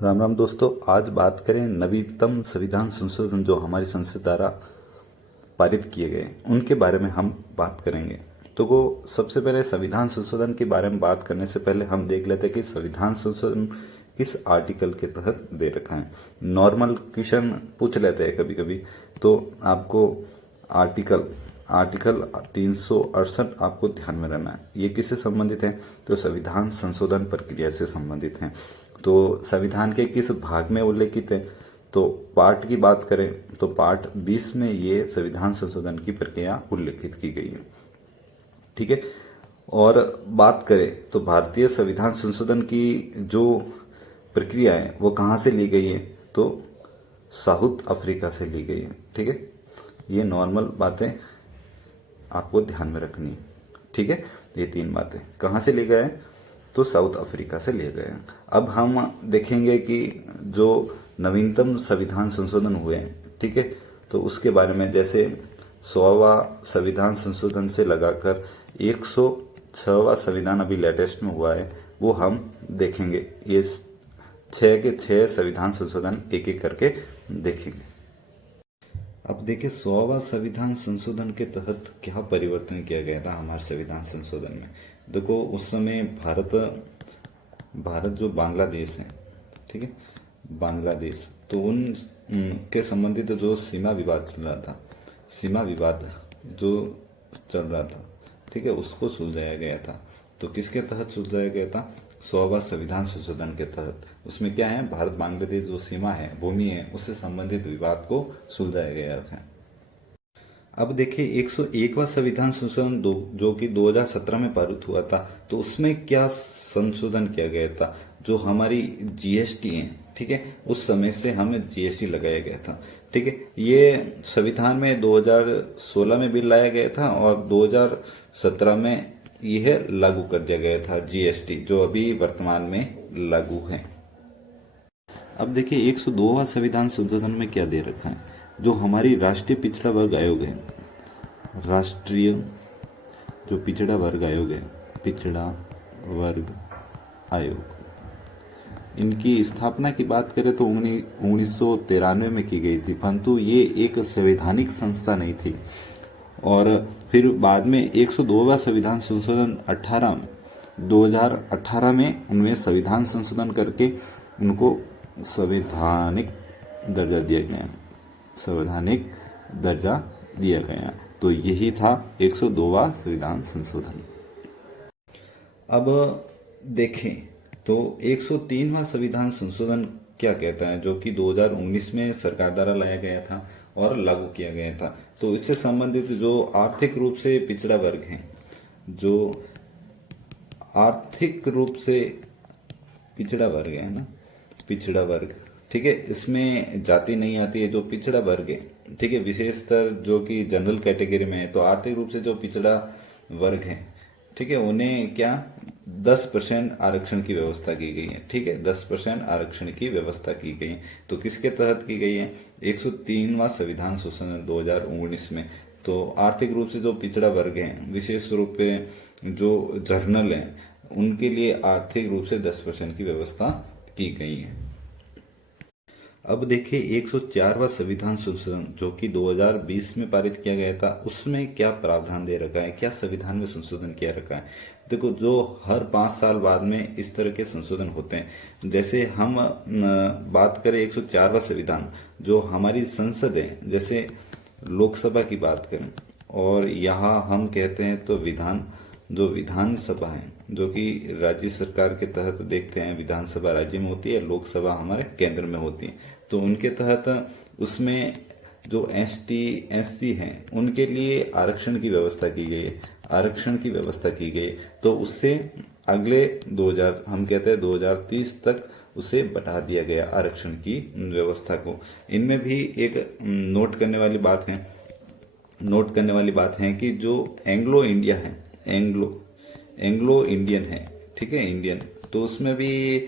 राम राम दोस्तों। आज बात करें नवीनतम संविधान संशोधन जो हमारी संसद द्वारा पारित किए गए उनके बारे में हम बात करेंगे। तो वो सबसे पहले संविधान संशोधन के बारे में बात करने से पहले हम देख लेते हैं कि संविधान संशोधन किस आर्टिकल के तहत दे रखा है। नॉर्मल क्वेश्चन पूछ लेते हैं कभी कभी, तो आपको आर्टिकल आर्टिकल 368 आपको ध्यान में रहना है। ये किससे संबंधित है? तो संविधान संशोधन प्रक्रिया से संबंधित है। तो संविधान के किस भाग में उल्लेखित है? तो पार्ट की बात करें तो पार्ट 20 में ये संविधान संशोधन की प्रक्रिया उल्लेखित की गई है। ठीक है। और बात करें तो भारतीय संविधान संशोधन की जो प्रक्रिया है वो कहाँ से ली गई है? तो साउथ अफ्रीका से ली गई है। ठीक है। ये नॉर्मल बातें आपको ध्यान में रखनी है। ठीक है। ये तीन बातें कहाँ से लिए गए हैं? तो साउथ अफ्रीका से लिए गए हैं। अब हम देखेंगे कि जो नवीनतम संविधान संशोधन हुए हैं, ठीक है, तो उसके बारे में जैसे 100वां संविधान संशोधन से लगाकर 106वां संविधान अभी लेटेस्ट में हुआ है, वो हम देखेंगे। ये 6 के 6 संविधान संशोधन एक एक करके देखेंगे। अब देखिए 100वां संविधान संशोधन के तहत क्या परिवर्तन किया गया था हमारे संविधान संशोधन में। देखो उस समय भारत जो बांग्लादेश है, ठीक है, बांग्लादेश, तो उन के संबंधित जो सीमा विवाद चल रहा था, सीमा विवाद जो चल रहा था, ठीक है, उसको सुलझाया गया था। तो किसके तहत सुलझाया गया था? 100वां संविधान संशोधन के तहत। उसमें क्या है? भारत बांग्लादेश जो सीमा है, भूमि है, उससे संबंधित विवाद को सुलझाया गया था। अब देखिए 101वां संविधान संशोधन जो कि 2017 में पारित हुआ था, तो उसमें क्या संशोधन किया गया था? जो हमारी जीएसटी है, ठीक है, उस समय से हमें जीएसटी लगाया गया था। ठीक है। ये संविधान में 2016 में बिल लाया गया था और 2017 में यह लागू कर दिया गया था जीएसटी, जो अभी वर्तमान में लागू है। अब देखिए 102वां संविधान संशोधन में क्या दे रखा है? जो हमारी राष्ट्रीय पिछड़ा वर्ग आयोग है, राष्ट्रीय जो पिछड़ा वर्ग आयोग है, पिछड़ा वर्ग आयोग, इनकी स्थापना की बात करें तो 1993 में की गई थी, परंतु ये एक संवैधानिक संस्था नहीं थी। और फिर बाद में 102वां संविधान संशोधन 2018 में उनमें संविधान संशोधन करके उनको संवैधानिक दर्जा दिया गया, संवैधानिक दर्जा दिया गया। तो यही था 102वां संविधान संशोधन। अब देखें तो 103वां संविधान संशोधन क्या कहता है, जो कि 2019 में सरकार द्वारा लाया गया था और लागू किया गया था। तो इससे संबंधित जो आर्थिक रूप से पिछड़ा वर्ग है, जो आर्थिक रूप से पिछड़ा वर्ग है ना, पिछड़ा वर्ग, ठीक है, इसमें जाति नहीं आती है, जो पिछड़ा वर्ग है, ठीक है, विशेषतर जो कि जनरल कैटेगरी में है, तो आर्थिक रूप से जो पिछड़ा वर्ग है, ठीक है, उन्हें क्या 10% आरक्षण की व्यवस्था की गई है। ठीक है, 10% आरक्षण की व्यवस्था की गई है। तो किसके तहत की गई है? 103वां संविधान संशोधन 2019 में। तो आर्थिक रूप से जो पिछड़ा वर्ग है, विशेष रूप से जो जर्नल है, उनके लिए आर्थिक रूप से 10% की व्यवस्था की गई है। अब देखिए 104वां संविधान संशोधन जो कि 2020 में पारित किया गया था, उसमें क्या प्रावधान दे रखा है, क्या संविधान में संशोधन किया रखा है? देखो जो हर 5 साल बाद में इस तरह के संशोधन होते हैं। जैसे हम बात करें 104वां संविधान, जो हमारी संसद है, जैसे लोकसभा की बात करें, और यहाँ हम कहते हैं तो विधानसभा है, जो कि राज्य सरकार के तहत देखते हैं, विधानसभा राज्य में होती है, लोकसभा हमारे केंद्र में होती है। तो उनके तहत उसमें जो एसटी एससी हैं, उनके लिए आरक्षण की व्यवस्था की गई है, आरक्षण की व्यवस्था की गई। तो उससे अगले 2000 हम कहते हैं 2030 तक उसे बढ़ा दिया गया आरक्षण की व्यवस्था को। इनमें भी एक नोट करने वाली बात है कि जो एंग्लो इंडिया है, एंग्लो इंडियन है, ठीक है, इंडियन, तो उसमें भी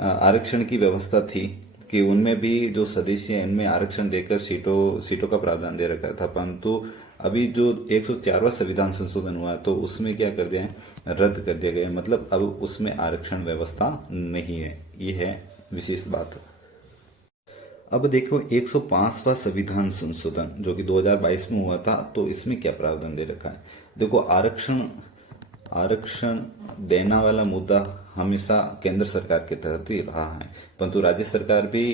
आरक्षण की व्यवस्था थी कि उनमें भी जो सदस्य हैं, इनमें आरक्षण देकर सीटों का प्रावधान दे रखा था। परंतु अभी जो 104वां संविधान संशोधन हुआ है तो उसमें क्या कर दिया है, रद्द कर दिया गया है। मतलब अब उसमें आरक्षण व्यवस्था नहीं है। ये है विशेष बात। अब देखो 105वां संविधान संशोधन जो कि 2022 में हुआ था, तो इसमें क्या प्रावधान दे रखा है। देखो आरक्षण देना वाला मुद्दा हमेशा केंद्र सरकार के तहत ही रहा है, परंतु राज्य सरकार भी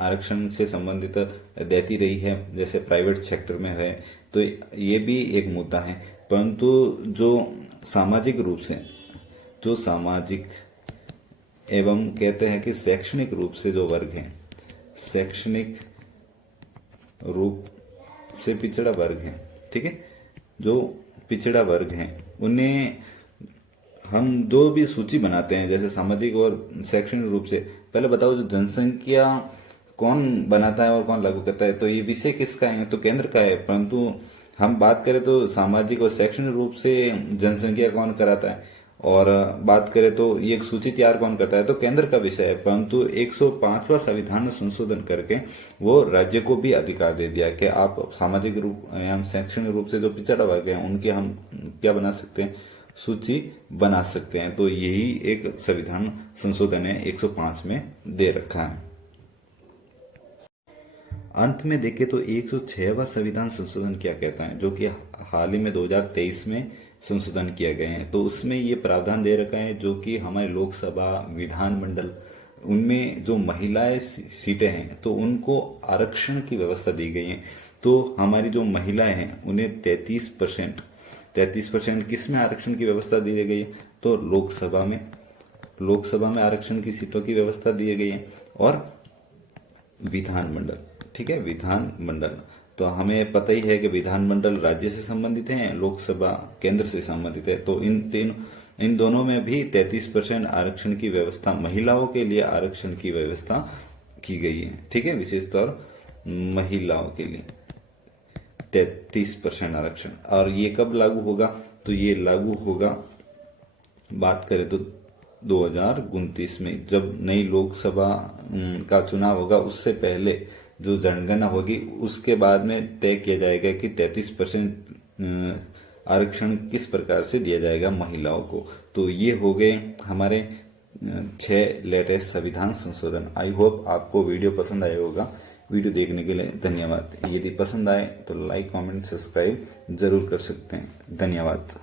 आरक्षण से संबंधित देती रही है, जैसे प्राइवेट सेक्टर में है, तो ये भी एक मुद्दा है। परंतु जो सामाजिक एवं कहते हैं कि शैक्षणिक रूप से जो वर्ग है, शैक्षणिक रूप से पिछड़ा वर्ग है, ठीक है, जो पिछड़ा वर्ग है उन्हें हम जो भी सूची बनाते हैं, जैसे सामाजिक और शैक्षणिक रूप से, पहले बताओ जो जनसंख्या कौन बनाता है और कौन लागू करता है, तो ये विषय किसका है, तो केंद्र का है। परंतु हम बात करें तो सामाजिक और शैक्षणिक रूप से जनसंख्या कौन कराता है, और बात करें तो ये एक सूची तैयार कौन करता है, तो केंद्र का विषय है। परंतु 105वां संविधान संशोधन करके वो राज्य को भी अधिकार दे दिया कि आप सामाजिक रूप या शैक्षणिक रूप से जो पिछड़ा वर्ग है उनके हम क्या बना सकते हैं, सूची बना सकते हैं। तो यही एक संविधान संशोधन है 105 में दे रखा है। अंत में देखें तो 106वां संविधान संशोधन क्या कहता है, जो कि हाल ही में 2023 में संशोधन किया गया है। तो उसमें ये प्रावधान दे रखा है जो कि हमारे लोकसभा, विधानमंडल, उनमें जो महिलाएं सीटें हैं तो उनको आरक्षण की व्यवस्था दी गई है। तो हमारी जो महिलाएं हैं उन्हें 33% किस में आरक्षण की व्यवस्था दी गई है, तो लोकसभा में आरक्षण की सीटों की व्यवस्था दी गई है, और विधानमंडल, ठीक है, विधानमंडल तो हमें पता ही है कि विधानमंडल राज्य से संबंधित है, लोकसभा केंद्र से संबंधित है। तो इन दोनों में भी 33% आरक्षण की व्यवस्था, महिलाओं के लिए आरक्षण की व्यवस्था की गई है, ठीक है, विशेष तौर महिलाओं के लिए 33% आरक्षण। और ये कब लागू होगा, तो ये लागू होगा, बात करें तो 2029 में, जब नई लोकसभा का चुनाव होगा उससे पहले जो जनगणना होगी उसके बाद में तय किया जाएगा कि 33% आरक्षण किस प्रकार से दिया जाएगा महिलाओं को। तो ये हो गए हमारे 6 लेटेस्ट संविधान संशोधन। आई होप आपको वीडियो पसंद आया होगा। वीडियो देखने के लिए धन्यवाद। यदि पसंद आए तो लाइक, कमेंट, सब्सक्राइब जरूर कर सकते हैं। धन्यवाद।